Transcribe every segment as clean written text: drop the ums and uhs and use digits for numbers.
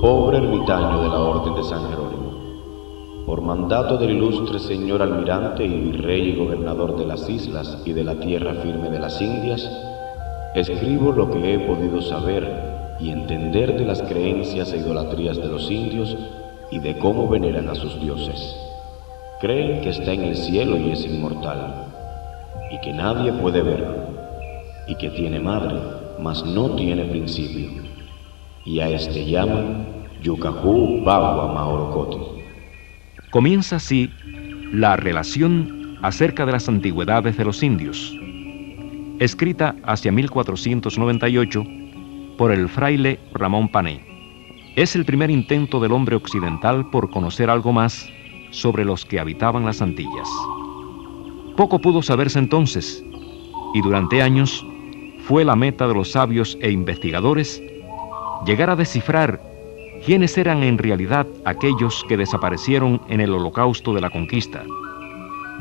pobre ermitaño de la Orden de San Jerónimo, por mandato del ilustre señor almirante y virrey y gobernador de las islas y de la tierra firme de las Indias, escribo lo que he podido saber y entender de las creencias e idolatrías de los indios y de cómo veneran a sus dioses. Creen que está en el cielo y es inmortal, y que nadie puede verlo, y que tiene madre, mas no tiene principio, y a este llaman Yucajú Bagua Maorocoti. Comienza así la relación acerca de las antigüedades de los indios, escrita hacia 1498 por el fraile Ramón Pané. Es el primer intento del hombre occidental por conocer algo más sobre los que habitaban las Antillas. Poco pudo saberse entonces, y durante años fue la meta de los sabios e investigadores llegar a descifrar quiénes eran en realidad aquellos que desaparecieron en el holocausto de la conquista,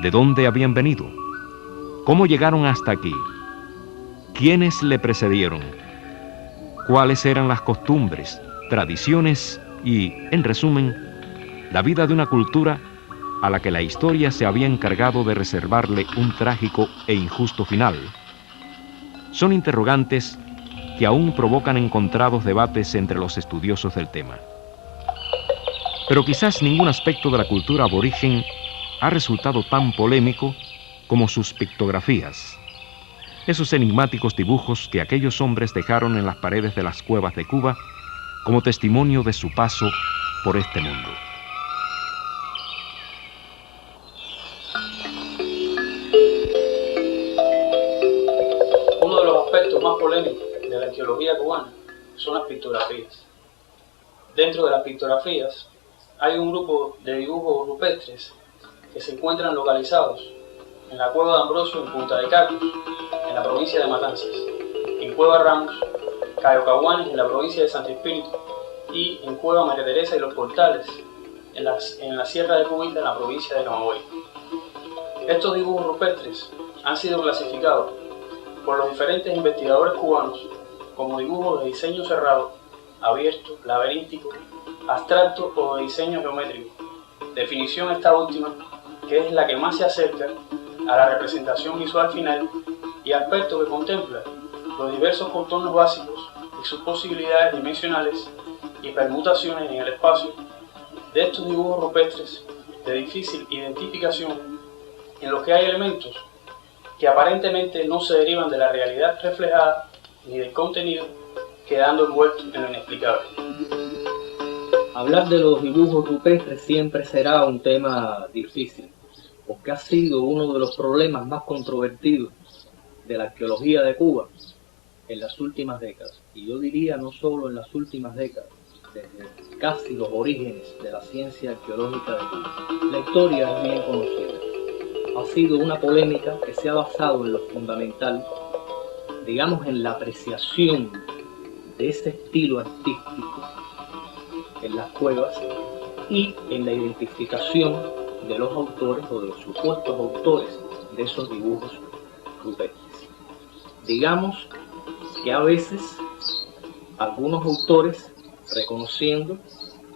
de dónde habían venido, cómo llegaron hasta aquí, quiénes le precedieron, cuáles eran las costumbres, tradiciones y, en resumen, la vida de una cultura a la que la historia se había encargado de reservarle un trágico e injusto final. Son interrogantes que aún provocan encontrados debates entre los estudiosos del tema. Pero quizás ningún aspecto de la cultura aborigen ha resultado tan polémico como sus pictografías, esos enigmáticos dibujos que aquellos hombres dejaron en las paredes de las cuevas de Cuba como testimonio de su paso por este mundo. Uno de los aspectos más polémicos de la arqueología cubana son las pictografías. Dentro de las pictografías hay un grupo de dibujos rupestres que se encuentran localizados en la Cueva de Ambrosio en Punta de Cactus, en la provincia de Matanzas, en Cueva Ramos, Cayo Caguanes, en la provincia de Santo Espíritu, y en Cueva María Teresa y los Portales, en la Sierra de Cubita, en la provincia de Camagüey. Estos dibujos rupestres han sido clasificados por los diferentes investigadores cubanos como dibujos de diseño cerrado, abierto, laberíntico, abstracto o de diseño geométrico. Definición esta última, que es la que más se acerca a la representación visual final y aspecto que contempla los diversos contornos básicos y sus posibilidades dimensionales y permutaciones en el espacio de estos dibujos rupestres de difícil identificación, en los que hay elementos que aparentemente no se derivan de la realidad reflejada ni del contenido, quedando envueltos en lo inexplicable. Hablar de los dibujos rupestres siempre será un tema difícil, porque ha sido uno de los problemas más controvertidos de la arqueología de Cuba en las últimas décadas. Y yo diría no solo en las últimas décadas, desde casi los orígenes de la ciencia arqueológica de Cuba. La historia es bien conocida. Ha sido una polémica que se ha basado en lo fundamental, digamos, en la apreciación de ese estilo artístico en las cuevas y en la identificación de los autores o de los supuestos autores de esos dibujos rupestres. Digamos que a veces algunos autores, reconociendo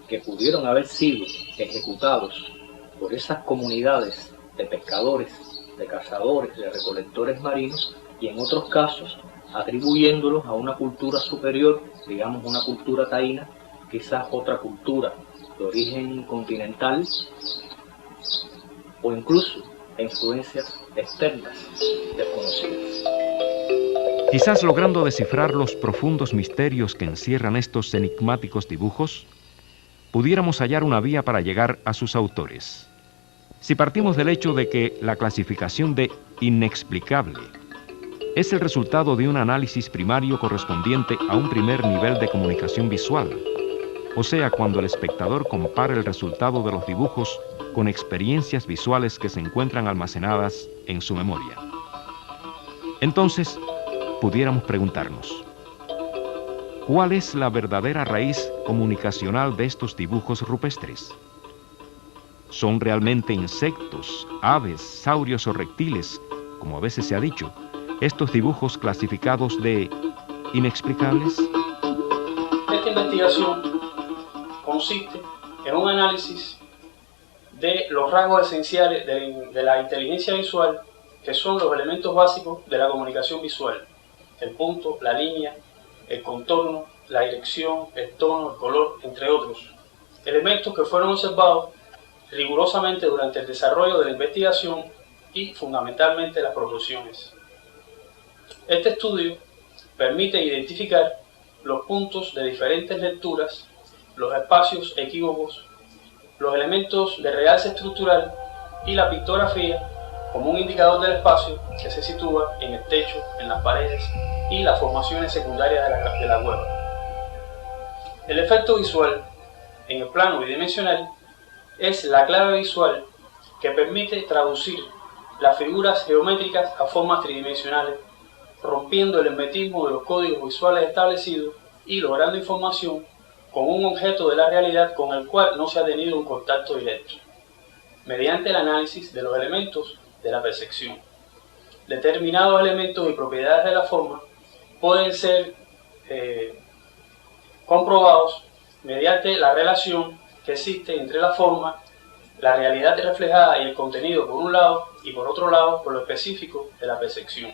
que pudieron haber sido ejecutados por esas comunidades de pescadores, de cazadores, de recolectores marinos, y en otros casos atribuyéndolos a una cultura superior, digamos una cultura taína, quizás otra cultura de origen continental, o incluso a influencias externas desconocidas. Quizás logrando descifrar los profundos misterios que encierran estos enigmáticos dibujos, pudiéramos hallar una vía para llegar a sus autores. Si partimos del hecho de que la clasificación de inexplicable es el resultado de un análisis primario correspondiente a un primer nivel de comunicación visual, o sea, cuando el espectador compara el resultado de los dibujos con experiencias visuales que se encuentran almacenadas en su memoria. Entonces, pudiéramos preguntarnos, ¿cuál es la verdadera raíz comunicacional de estos dibujos rupestres? ¿Son realmente insectos, aves, saurios o reptiles, como a veces se ha dicho, estos dibujos clasificados de inexplicables? Este investigación consiste en un análisis de los rasgos esenciales de la inteligencia visual, que son los elementos básicos de la comunicación visual: el punto, la línea, el contorno, la dirección, el tono, el color, entre otros. Elementos que fueron observados rigurosamente durante el desarrollo de la investigación y fundamentalmente las proporciones. Este estudio permite identificar los puntos de diferentes lecturas, los espacios equívocos, los elementos de realce estructural y la pictografía como un indicador del espacio que se sitúa en el techo, en las paredes y las formaciones secundarias de la cueva. El efecto visual en el plano bidimensional es la clave visual que permite traducir las figuras geométricas a formas tridimensionales, rompiendo el hermetismo de los códigos visuales establecidos y logrando información con un objeto de la realidad con el cual no se ha tenido un contacto directo, mediante el análisis de los elementos de la percepción. Determinados elementos y propiedades de la forma pueden ser comprobados mediante la relación que existe entre la forma, la realidad reflejada y el contenido por un lado, y por otro lado por lo específico de la percepción.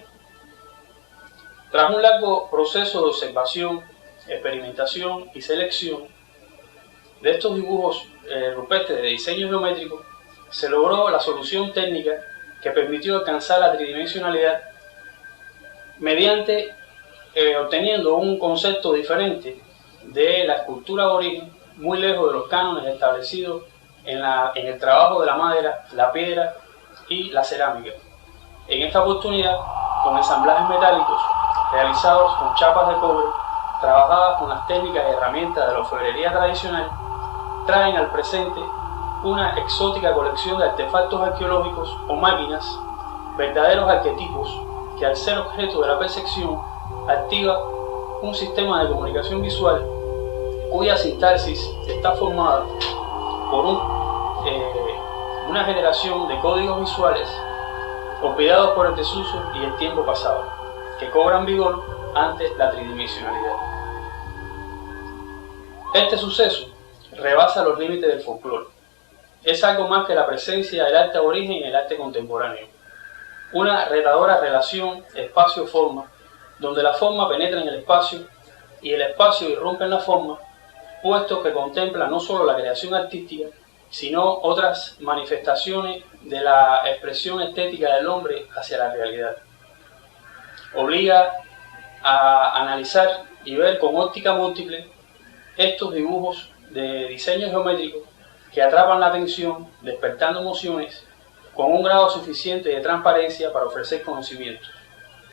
Tras un largo proceso de observación, experimentación y selección de estos dibujos rupestres de diseño geométrico, se logró la solución técnica que permitió alcanzar la tridimensionalidad mediante obteniendo un concepto diferente de la escultura aborigen, muy lejos de los cánones establecidos en el trabajo de la madera, la piedra y la cerámica. En esta oportunidad, con ensamblajes metálicos realizados con chapas de cobre, trabajadas con las técnicas y herramientas de la orfebrería tradicional, traen al presente una exótica colección de artefactos arqueológicos o máquinas, verdaderos arquetipos que, al ser objeto de la percepción, activa un sistema de comunicación visual cuya sintaxis está formada por una generación de códigos visuales olvidados por el desuso y el tiempo pasado, que cobran vigor ante la tridimensionalidad. Este suceso rebasa los límites del folclore. Es algo más que la presencia del arte aborigen y el arte contemporáneo. Una retadora relación espacio-forma, donde la forma penetra en el espacio y el espacio irrumpe en la forma, puesto que contempla no solo la creación artística, sino otras manifestaciones de la expresión estética del hombre hacia la realidad. Obliga a analizar y ver con óptica múltiple estos dibujos de diseño geométrico que atrapan la atención, despertando emociones con un grado suficiente de transparencia para ofrecer conocimientos.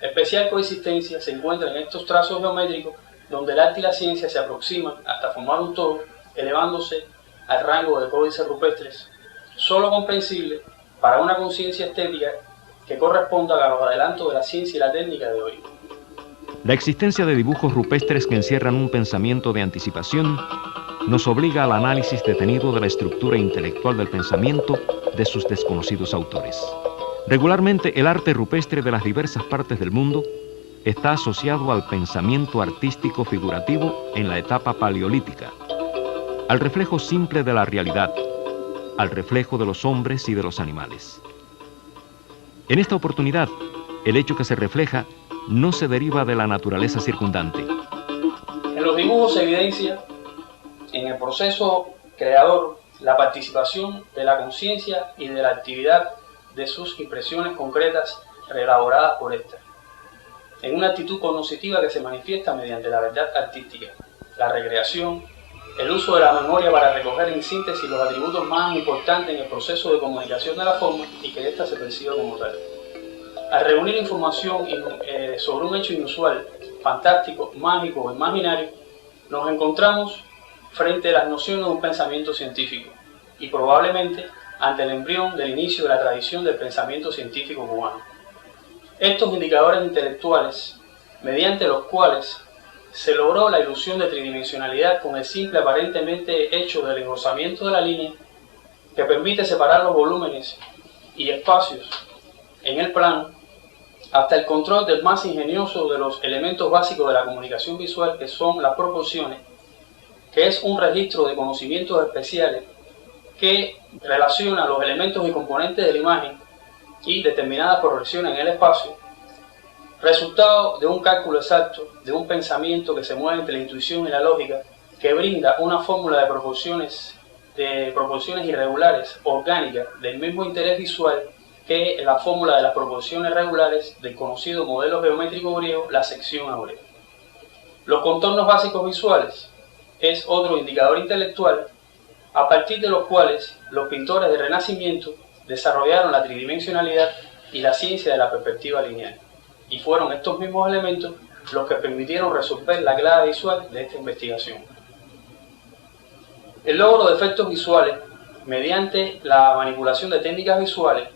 Especial coexistencia se encuentra en estos trazos geométricos, donde el arte y la ciencia se aproximan hasta formar un todo, elevándose al rango de códices rupestres, solo comprensible para una conciencia estética que corresponda a los adelantos de la ciencia y la técnica de hoy. La existencia de dibujos rupestres que encierran un pensamiento de anticipación nos obliga al análisis detenido de la estructura intelectual del pensamiento de sus desconocidos autores. Regularmente, el arte rupestre de las diversas partes del mundo está asociado al pensamiento artístico figurativo en la etapa paleolítica, al reflejo simple de la realidad, al reflejo de los hombres y de los animales. En esta oportunidad, el hecho que se refleja no se deriva de la naturaleza circundante. En los dibujos se evidencia, en el proceso creador, la participación de la conciencia y de la actividad de sus impresiones concretas reelaboradas por ésta, en una actitud cognoscitiva que se manifiesta mediante la verdad artística, la recreación, el uso de la memoria para recoger en síntesis los atributos más importantes en el proceso de comunicación de la forma y que ésta se perciba como tal. Al reunir información sobre un hecho inusual, fantástico, mágico o imaginario, nos encontramos frente a las nociones de un pensamiento científico y probablemente ante el embrión del inicio de la tradición del pensamiento científico cubano. Estos indicadores intelectuales, mediante los cuales se logró la ilusión de tridimensionalidad con el simple aparentemente hecho del engrosamiento de la línea, que permite separar los volúmenes y espacios en el plano, hasta el control del más ingenioso de los elementos básicos de la comunicación visual, que son las proporciones, que es un registro de conocimientos especiales que relaciona los elementos y componentes de la imagen y determinadas progresiones en el espacio, resultado de un cálculo exacto, de un pensamiento que se mueve entre la intuición y la lógica, que brinda una fórmula de proporciones irregulares, orgánicas, del mismo interés visual que la fórmula de las proporciones regulares del conocido modelo geométrico griego, la sección áurea. Los contornos básicos visuales es otro indicador intelectual a partir de los cuales los pintores del Renacimiento desarrollaron la tridimensionalidad y la ciencia de la perspectiva lineal. Y fueron estos mismos elementos los que permitieron resolver la clave visual de esta investigación. El logro de efectos visuales mediante la manipulación de técnicas visuales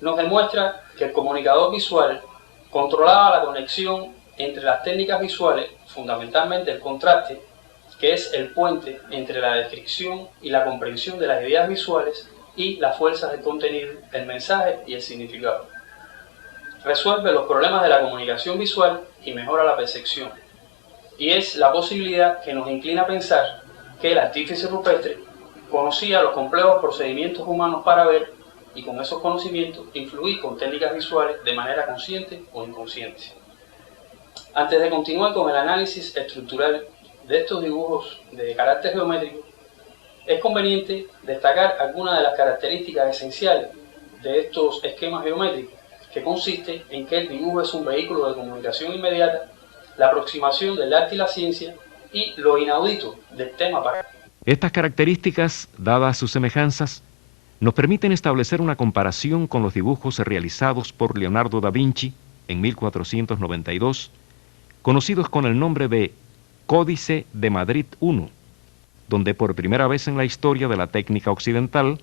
nos demuestra que el comunicador visual controlaba la conexión entre las técnicas visuales, fundamentalmente el contraste, que es el puente entre la descripción y la comprensión de las ideas visuales, y las fuerzas del contenido, el mensaje y el significado. Resuelve los problemas de la comunicación visual y mejora la percepción. Y es la posibilidad que nos inclina a pensar que el artífice rupestre conocía los complejos procedimientos humanos para ver, y con esos conocimientos influir con técnicas visuales de manera consciente o inconsciente. Antes de continuar con el análisis estructural de estos dibujos de carácter geométrico, es conveniente destacar algunas de las características esenciales de estos esquemas geométricos, que consiste en que el dibujo es un vehículo de comunicación inmediata, la aproximación del arte y la ciencia y lo inaudito del tema para. Estas características, dadas sus semejanzas, nos permiten establecer una comparación con los dibujos realizados por Leonardo da Vinci en 1492, conocidos con el nombre de Códice de Madrid I, donde por primera vez en la historia de la técnica occidental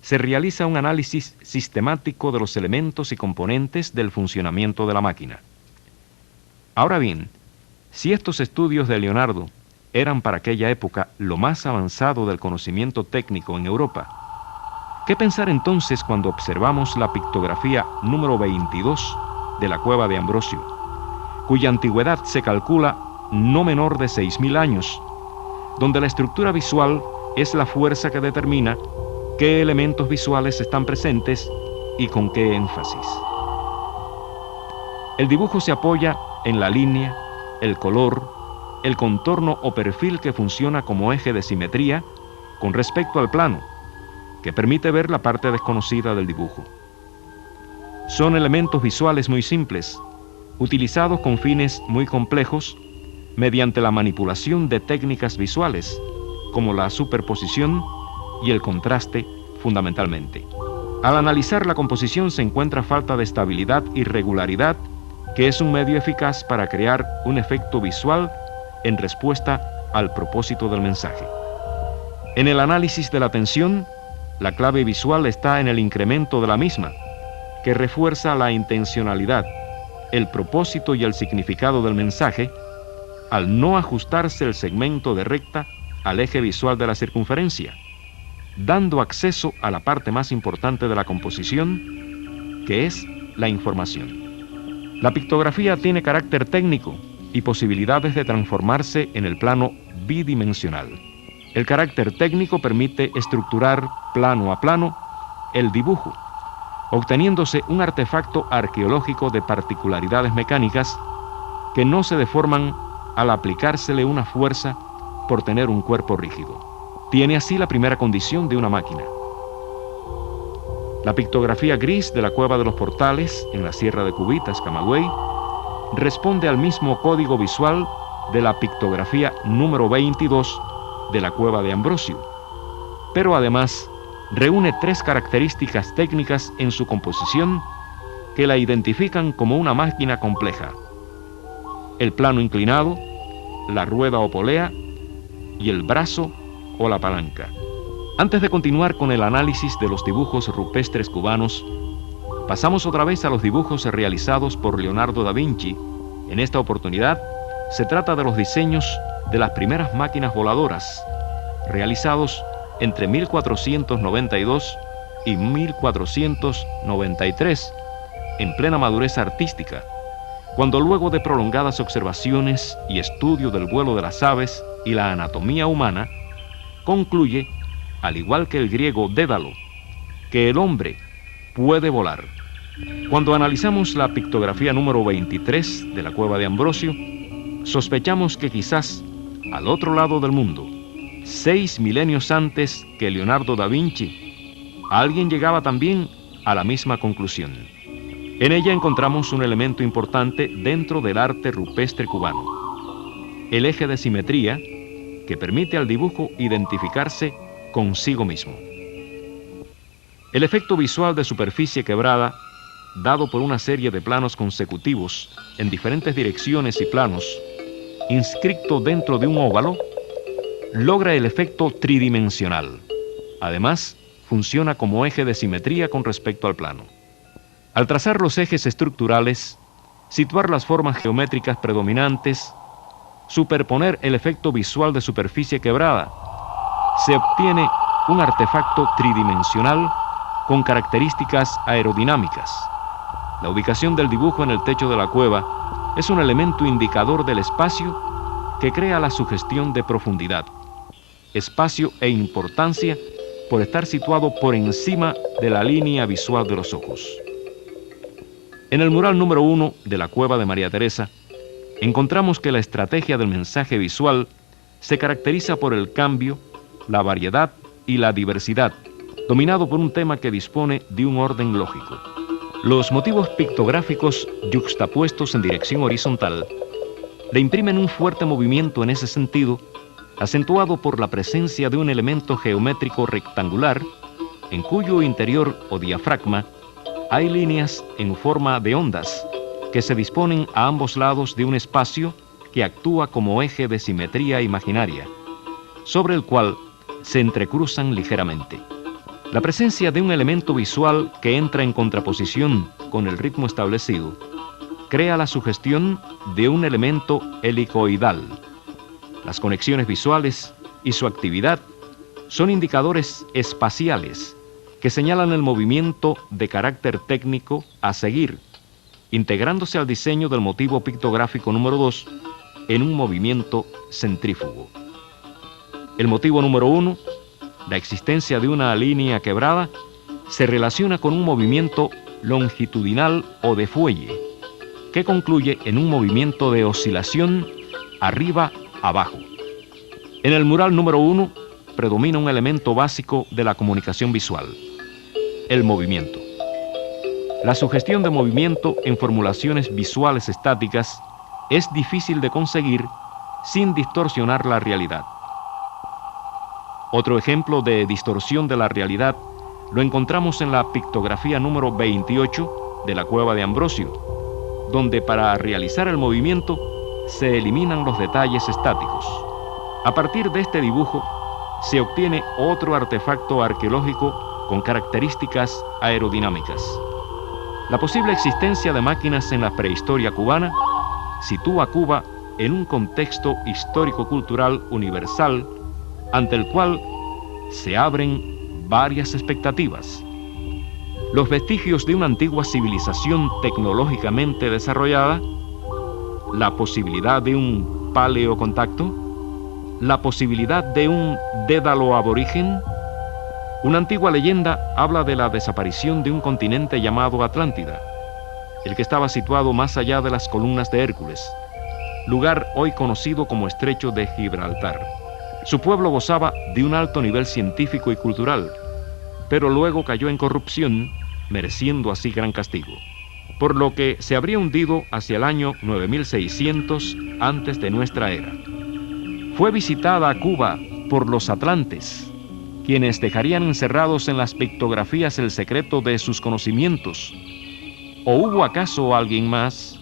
se realiza un análisis sistemático de los elementos y componentes del funcionamiento de la máquina. Ahora bien, si estos estudios de Leonardo eran para aquella época lo más avanzado del conocimiento técnico en Europa, ¿qué pensar entonces cuando observamos la pictografía número 22 de la cueva de Ambrosio, cuya antigüedad se calcula no menor de 6.000 años, donde la estructura visual es la fuerza que determina qué elementos visuales están presentes y con qué énfasis? El dibujo se apoya en la línea, el color, el contorno o perfil que funciona como eje de simetría con respecto al plano, que permite ver la parte desconocida del dibujo. Son elementos visuales muy simples, utilizados con fines muy complejos mediante la manipulación de técnicas visuales, como la superposición y el contraste fundamentalmente. Al analizar la composición se encuentra falta de estabilidad y regularidad, que es un medio eficaz para crear un efecto visual en respuesta al propósito del mensaje. En el análisis de la tensión, la clave visual está en el incremento de la misma, que refuerza la intencionalidad, el propósito y el significado del mensaje, al no ajustarse el segmento de recta al eje visual de la circunferencia, dando acceso a la parte más importante de la composición, que es la información. La pictografía tiene carácter técnico y posibilidades de transformarse en el plano bidimensional. El carácter técnico permite estructurar plano a plano el dibujo, obteniéndose un artefacto arqueológico de particularidades mecánicas que no se deforman al aplicársele una fuerza por tener un cuerpo rígido. Tiene así la primera condición de una máquina. La pictografía gris de la Cueva de los Portales, en la Sierra de Cubitas, Camagüey, responde al mismo código visual de la pictografía número 22 de la Cueva de Ambrosio, pero además reúne tres características técnicas en su composición que la identifican como una máquina compleja: el plano inclinado, la rueda o polea y el brazo o la palanca. Antes de continuar con el análisis de los dibujos rupestres cubanos, pasamos otra vez a los dibujos realizados por Leonardo da Vinci. En esta oportunidad se trata de los diseños de las primeras máquinas voladoras, realizados entre 1492 y 1493, en plena madurez artística, cuando luego de prolongadas observaciones y estudio del vuelo de las aves, y la anatomía humana, concluye, al igual que el griego Dédalo, que el hombre puede volar. Cuando analizamos la pictografía número 23 de la cueva de Ambrosio, sospechamos que quizás al otro lado del mundo, 6 milenios antes que Leonardo da Vinci, alguien llegaba también a la misma conclusión. En ella encontramos un elemento importante dentro del arte rupestre cubano: el eje de simetría que permite al dibujo identificarse consigo mismo. El efecto visual de superficie quebrada, dado por una serie de planos consecutivos en diferentes direcciones y planos, inscrito dentro de un óvalo, logra el efecto tridimensional. Además, funciona como eje de simetría con respecto al plano. Al trazar los ejes estructurales, situar las formas geométricas predominantes, superponer el efecto visual de superficie quebrada, se obtiene un artefacto tridimensional con características aerodinámicas. La ubicación del dibujo en el techo de la cueva es un elemento indicador del espacio que crea la sugestión de profundidad, espacio e importancia por estar situado por encima de la línea visual de los ojos. En el mural número 1 de la cueva de María Teresa, encontramos que la estrategia del mensaje visual se caracteriza por el cambio, la variedad y la diversidad, dominado por un tema que dispone de un orden lógico. Los motivos pictográficos yuxtapuestos en dirección horizontal le imprimen un fuerte movimiento en ese sentido, acentuado por la presencia de un elemento geométrico rectangular, en cuyo interior o diafragma hay líneas en forma de ondas que se disponen a ambos lados de un espacio que actúa como eje de simetría imaginaria, sobre el cual se entrecruzan ligeramente. La presencia de un elemento visual que entra en contraposición con el ritmo establecido crea la sugestión de un elemento helicoidal. Las conexiones visuales y su actividad son indicadores espaciales que señalan el movimiento de carácter técnico a seguir, integrándose al diseño del motivo pictográfico número 2 en un movimiento centrífugo. El motivo número 1, la existencia de una línea quebrada, se relaciona con un movimiento longitudinal o de fuelle, que concluye en un movimiento de oscilación arriba-abajo. En el mural número 1 predomina un elemento básico de la comunicación visual: el movimiento. La sugestión de movimiento en formulaciones visuales estáticas es difícil de conseguir sin distorsionar la realidad. Otro ejemplo de distorsión de la realidad lo encontramos en la pictografía número 28 de la cueva de Ambrosio, donde para realizar el movimiento se eliminan los detalles estáticos. A partir de este dibujo se obtiene otro artefacto arqueológico con características aerodinámicas. La posible existencia de máquinas en la prehistoria cubana sitúa a Cuba en un contexto histórico-cultural universal ante el cual se abren varias expectativas. Los vestigios de una antigua civilización tecnológicamente desarrollada, la posibilidad de un paleocontacto, la posibilidad de un dédalo aborigen. Una antigua leyenda habla de la desaparición de un continente llamado Atlántida, el que estaba situado más allá de las columnas de Hércules, lugar hoy conocido como Estrecho de Gibraltar. Su pueblo gozaba de un alto nivel científico y cultural, pero luego cayó en corrupción, mereciendo así gran castigo, por lo que se habría hundido hacia el año 9600 antes de nuestra era. Fue visitada a Cuba por los atlantes, quienes dejarían encerrados en las pictografías el secreto de sus conocimientos. ¿O hubo acaso alguien más?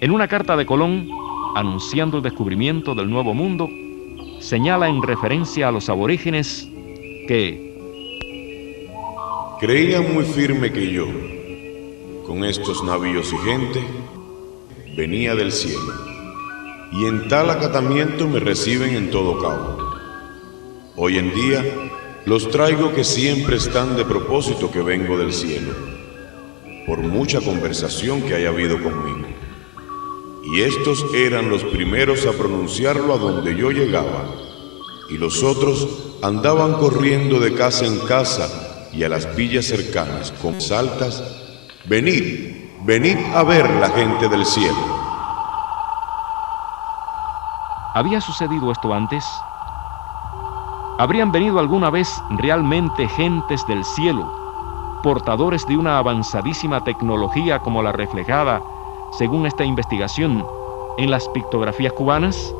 En una carta de Colón, anunciando el descubrimiento del Nuevo Mundo, señala en referencia a los aborígenes que creían muy firme que yo, con estos navíos y gente, venía del cielo, y en tal acatamiento me reciben en todo cabo. Hoy en día los traigo que siempre están de propósito que vengo del cielo, por mucha conversación que haya habido conmigo. y estos eran los primeros a pronunciarlo a donde yo llegaba, y los otros andaban corriendo de casa en casa y a las villas cercanas con saltas: venid, venid a ver la gente del cielo. ¿Había sucedido esto antes? ¿Habrían venido alguna vez realmente gentes del cielo, portadores de una avanzadísima tecnología como la reflejada, según esta investigación, en las pictografías cubanas?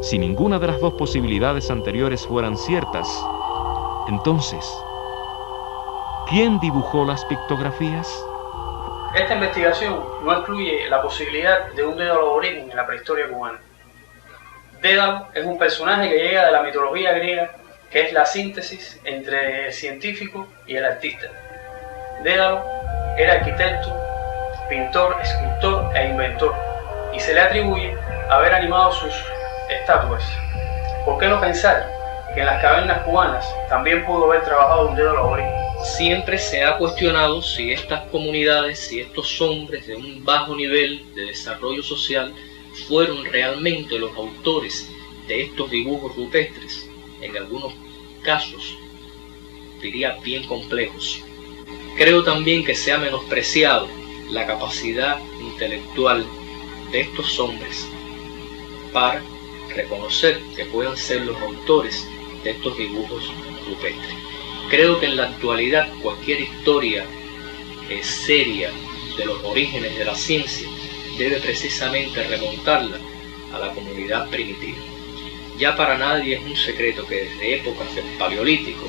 Si ninguna de las dos posibilidades anteriores fueran ciertas, entonces, ¿quién dibujó las pictografías? Esta investigación no incluye la posibilidad de un Dédalo aborigen en la prehistoria cubana. Dédalo es un personaje que llega de la mitología griega, que es la síntesis entre el científico y el artista. Dédalo era arquitecto, pintor, escultor e inventor, y se le atribuye haber animado sus estatuas. ¿Por qué no pensar que en las cavernas cubanas también pudo haber trabajado un Dédalo aborigen? Siempre se ha cuestionado si estas comunidades, si estos hombres de un bajo nivel de desarrollo social fueron realmente los autores de estos dibujos rupestres, en algunos casos, diría, bien complejos. Creo también que se ha menospreciado la capacidad intelectual de estos hombres para reconocer que puedan ser los autores de estos dibujos rupestres. Creo que en la actualidad cualquier historia seria de los orígenes de la ciencia debe precisamente remontarla a la comunidad primitiva. Ya para nadie es un secreto que desde épocas del Paleolítico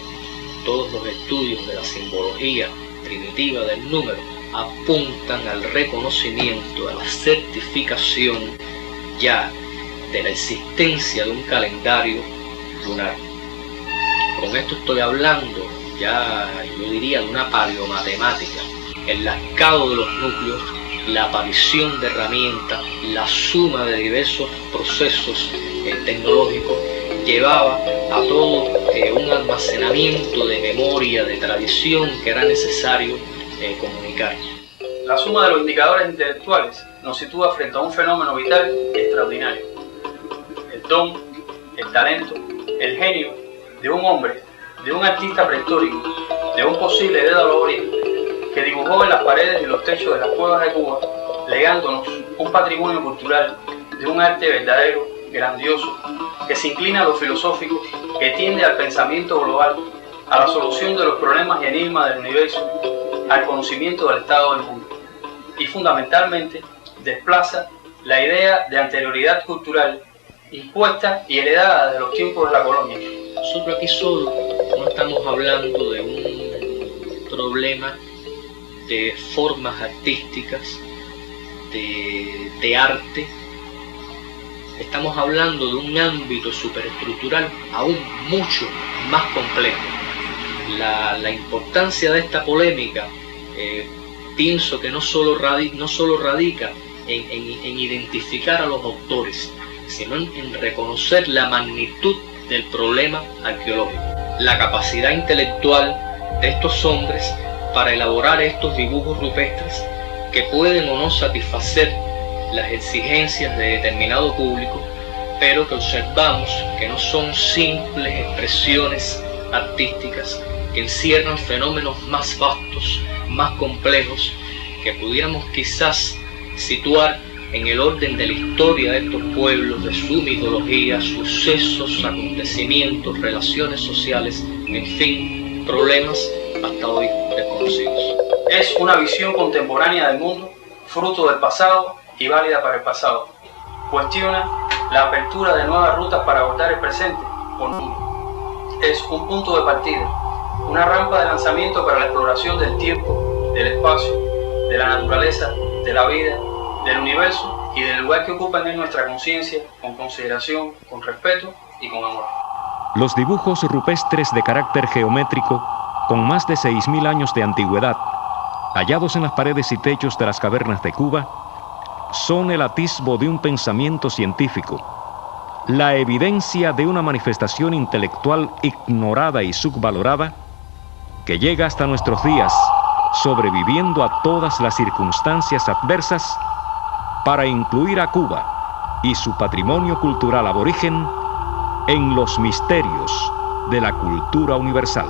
todos los estudios de la simbología primitiva del número apuntan al reconocimiento, a la certificación ya de la existencia de un calendario lunar. Con esto estoy hablando ya, yo diría, de una paleomatemática, el lascado de los núcleos, la aparición de herramientas, la suma de diversos procesos tecnológicos llevaba a todo un almacenamiento de memoria, de tradición que era necesario comunicar. La suma de los indicadores intelectuales nos sitúa frente a un fenómeno vital extraordinario. El don, el talento, el genio de un hombre, de un artista prehistórico, de un posible Dédalo aborigen, que dibujó en las paredes y los techos de las cuevas de Cuba, legándonos un patrimonio cultural de un arte verdadero, grandioso, que se inclina a lo filosófico, que tiende al pensamiento global, a la solución de los problemas y enigmas del universo, al conocimiento del estado del mundo, y fundamentalmente desplaza la idea de anterioridad cultural impuesta y heredada de los tiempos de la colonia. Nosotros aquí solo no estamos hablando de un problema de formas artísticas, de arte. Estamos hablando de un ámbito superestructural aún mucho más complejo. La importancia de esta polémica pienso que no solo radica en identificar a los autores, sino en reconocer la magnitud del problema arqueológico, la capacidad intelectual de estos hombres para elaborar estos dibujos rupestres que pueden o no satisfacer las exigencias de determinado público, pero que observamos que no son simples expresiones artísticas que encierran fenómenos más vastos, más complejos, que pudiéramos quizás situar en el orden de la historia de estos pueblos, de su mitología, sucesos, acontecimientos, relaciones sociales, en fin, problemas hasta hoy desconocidos. Es una visión contemporánea del mundo, fruto del pasado y válida para el pasado. Cuestiona la apertura de nuevas rutas para abordar el presente o no. Es un punto de partida, una rampa de lanzamiento para la exploración del tiempo, del espacio, de la naturaleza, de la vida, del universo y del lugar que ocupan en nuestra conciencia, con consideración, con respeto y con amor. Los dibujos rupestres de carácter geométrico, con más de 6.000 años de antigüedad, hallados en las paredes y techos de las cavernas de Cuba, son el atisbo de un pensamiento científico, la evidencia de una manifestación intelectual ignorada y subvalorada que llega hasta nuestros días, sobreviviendo a todas las circunstancias adversas para incluir a Cuba y su patrimonio cultural aborigen en los misterios de la cultura universal.